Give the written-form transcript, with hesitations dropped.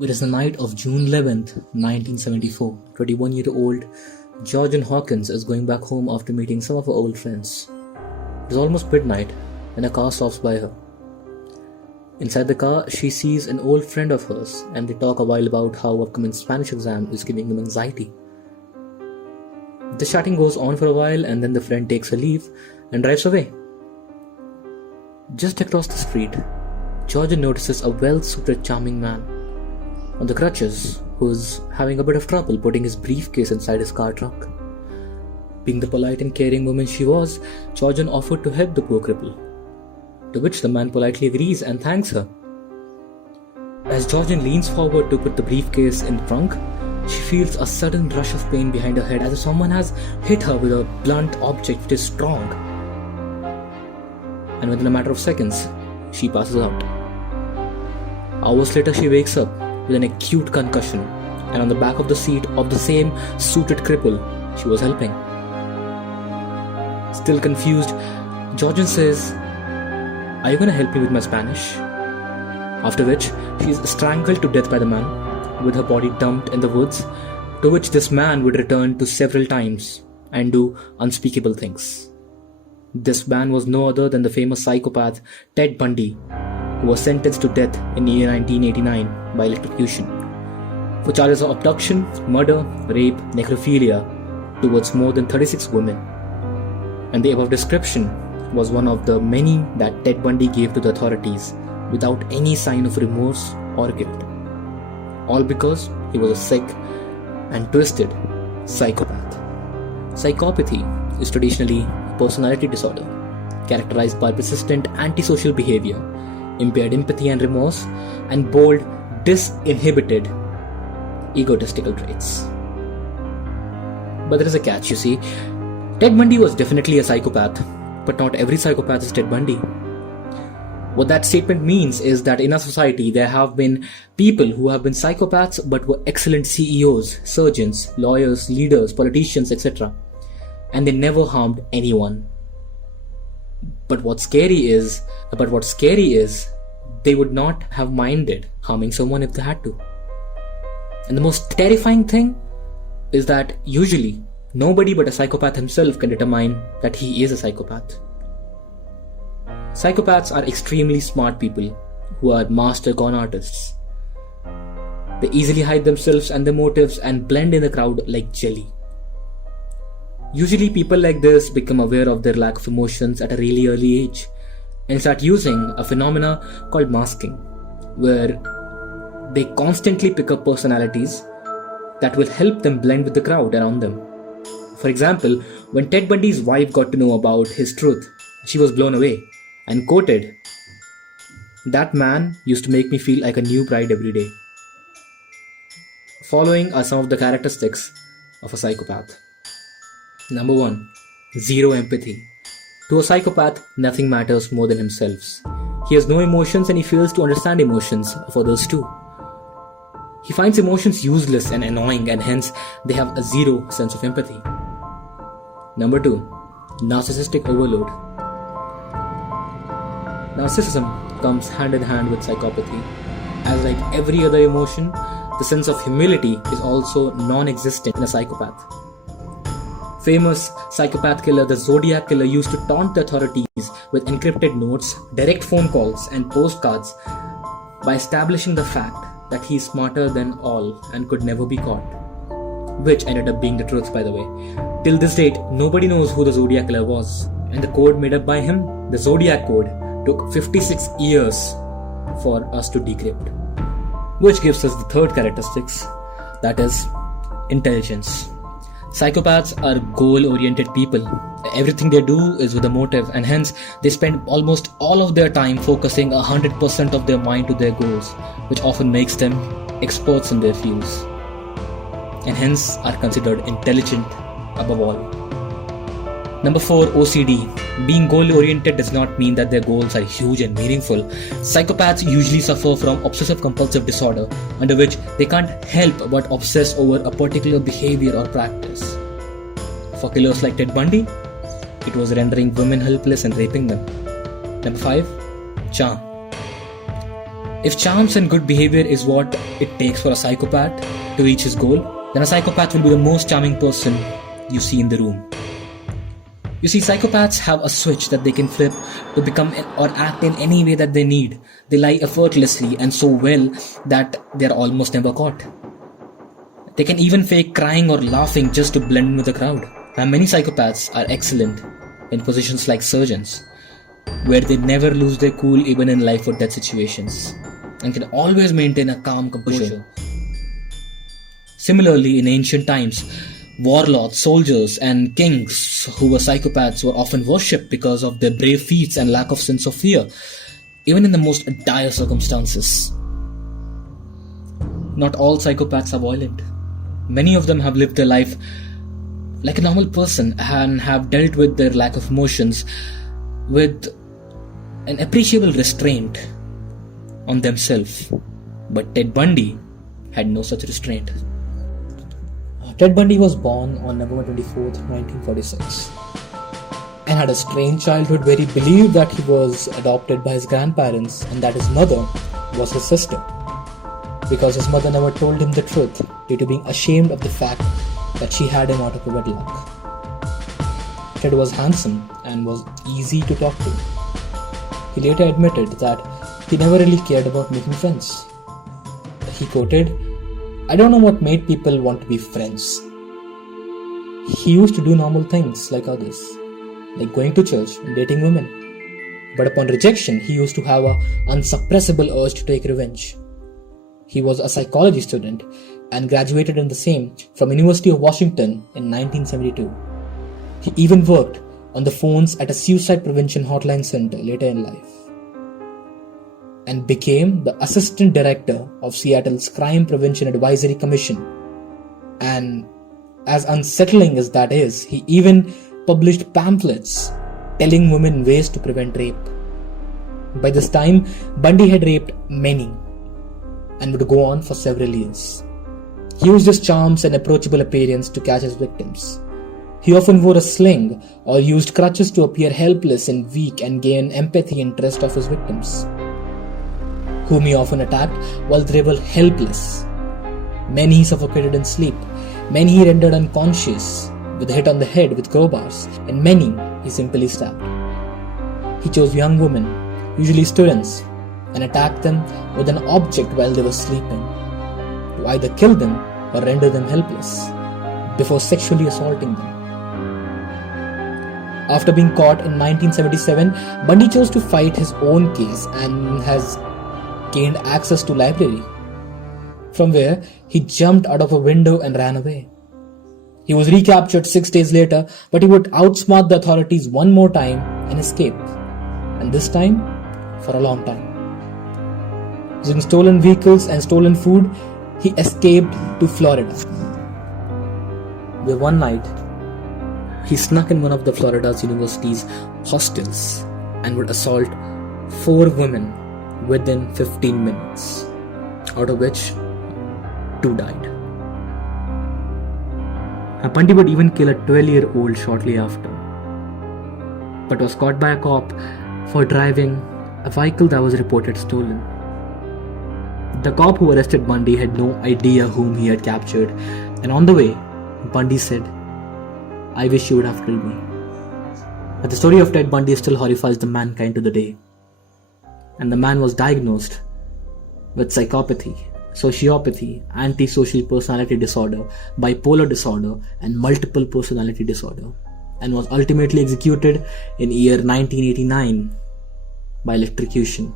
It is the night of June 11th, 1974. 21-year-old Georgian Hawkins is going back home after meeting some of her old friends. It is almost midnight when a car stops by her. Inside the car, she sees an old friend of hers and they talk a while about how upcoming Spanish exam is giving them anxiety. The chatting goes on for a while and then the friend takes her leave and drives away. Just across the street, Georgian notices a well-suited, charming man on the crutches who's having a bit of trouble putting his briefcase inside his car trunk. Being the polite and caring woman she was, Georgian offered to help the poor cripple, to which the man politely agrees and thanks her. As Georgian leans forward to put the briefcase in the trunk, she feels a sudden rush of pain behind her head as if someone has hit her with a blunt object which is strong. And within a matter of seconds, she passes out. Hours later, she wakes up with an acute concussion, and on the back of the seat of the same suited cripple she was helping. Still confused, Georgian says, "Are you gonna help me with my Spanish?" After which, she is strangled to death by the man, with her body dumped in the woods, to which this man would return to several times and do unspeakable things. This man was no other than the famous psychopath Ted Bundy, who was sentenced to death in the year 1989 by electrocution for charges of abduction, murder, rape, necrophilia towards more than 36 women. And the above description was one of the many that Ted Bundy gave to the authorities without any sign of remorse or guilt. All because he was a sick and twisted psychopath. Psychopathy is traditionally a personality disorder characterized by persistent antisocial behavior, impaired empathy and remorse, and bold, disinhibited, egotistical traits. But there is a catch, you see. Ted Bundy was definitely a psychopath, but not every psychopath is Ted Bundy. What that statement means is that in our society there have been people who have been psychopaths but were excellent CEOs, surgeons, lawyers, leaders, politicians, etc. And they never harmed anyone. But what's scary is they would not have minded harming someone if they had to. And the most terrifying thing is that usually nobody but a psychopath himself can determine that he is a psychopath. Psychopaths are extremely smart people who are master con artists. They easily hide themselves and their motives and blend in the crowd like jelly. Usually people like this become aware of their lack of emotions at a really early age and start using a phenomena called masking, where they constantly pick up personalities that will help them blend with the crowd around them. For example, when Ted Bundy's wife got to know about his truth, she was blown away and quoted, "That man used to make me feel like a new bride every day." Following are some of the characteristics of a psychopath. Number 1. Zero empathy. To a psychopath, nothing matters more than himself. He has no emotions and he fails to understand emotions of others too. He finds emotions useless and annoying and hence they have a zero sense of empathy. Number 2. Narcissistic overload. Narcissism comes hand in hand with psychopathy. As like every other emotion, the sense of humility is also non-existent in a psychopath. Famous psychopath killer, the Zodiac killer, used to taunt the authorities with encrypted notes, direct phone calls and postcards by establishing the fact that he is smarter than all and could never be caught. Which ended up being the truth, by the way. Till this date, nobody knows who the Zodiac killer was, and the code made up by him, the Zodiac code, took 56 years for us to decrypt. Which gives us the third characteristics, that is intelligence. Psychopaths are goal-oriented people. Everything they do is with a motive, and hence they spend almost all of their time focusing 100% of their mind to their goals, which often makes them experts in their fields, and hence are considered intelligent above all. Number 4. OCD. Being goal-oriented does not mean that their goals are huge and meaningful. Psychopaths usually suffer from obsessive-compulsive disorder, under which they can't help but obsess over a particular behavior or practice. For killers like Ted Bundy, it was rendering women helpless and raping them. Number 5. Charm. If charms and good behavior is what it takes for a psychopath to reach his goal, then a psychopath will be the most charming person you see in the room. You see, psychopaths have a switch that they can flip to become or act in any way that they need. They lie effortlessly and so well that they are almost never caught. They can even fake crying or laughing just to blend in with the crowd. And many psychopaths are excellent in positions like surgeons, where they never lose their cool even in life or death situations, and can always maintain a calm composure. Similarly, in ancient times, warlords, soldiers, and kings who were psychopaths were often worshipped because of their brave feats and lack of sense of fear, even in the most dire circumstances. Not all psychopaths are violent. Many of them have lived their life like a normal person and have dealt with their lack of emotions with an appreciable restraint on themselves. But Ted Bundy had no such restraint. Ted Bundy was born on November 24th, 1946, and had a strange childhood where he believed that he was adopted by his grandparents and that his mother was his sister, because his mother never told him the truth due to being ashamed of the fact that she had him out of wedlock. Ted was handsome and was easy to talk to. He later admitted that he never really cared about making friends. He quoted, "I don't know what made people want to be friends." He used to do normal things like others, like going to church and dating women. But upon rejection, he used to have an unsuppressible urge to take revenge. He was a psychology student and graduated in the same from University of Washington in 1972. He even worked on the phones at a suicide prevention hotline center later in life, and became the assistant director of Seattle's Crime Prevention Advisory Commission. And as unsettling as that is, he even published pamphlets telling women ways to prevent rape. By this time, Bundy had raped many and would go on for several years. He used his charms and approachable appearance to catch his victims. He often wore a sling or used crutches to appear helpless and weak and gain empathy and trust of his victims, whom he often attacked while they were helpless. Many he suffocated in sleep, many he rendered unconscious with a hit on the head with crowbars, and many he simply stabbed. He chose young women, usually students, and attacked them with an object while they were sleeping, to either kill them or render them helpless, before sexually assaulting them. After being caught in 1977, Bundy chose to fight his own case and has gained access to library, from where he jumped out of a window and ran away. He was recaptured 6 days later, but he would outsmart the authorities one more time and escape, and this time for a long time. Using stolen vehicles and stolen food, he escaped to Florida, where one night he snuck in one of the Florida's university's hostels and would assault 4 women within 15 minutes, out of which 2 died. Bundy would even kill a 12-year-old shortly after, but was caught by a cop for driving a vehicle that was reported stolen. The cop who arrested Bundy had no idea whom he had captured, and on the way, Bundy said, "I wish you would have killed me." But the story of Ted Bundy still horrifies the mankind to the day. And the man was diagnosed with psychopathy, sociopathy, antisocial personality disorder, bipolar disorder, and multiple personality disorder, and was ultimately executed in year 1989 by electrocution.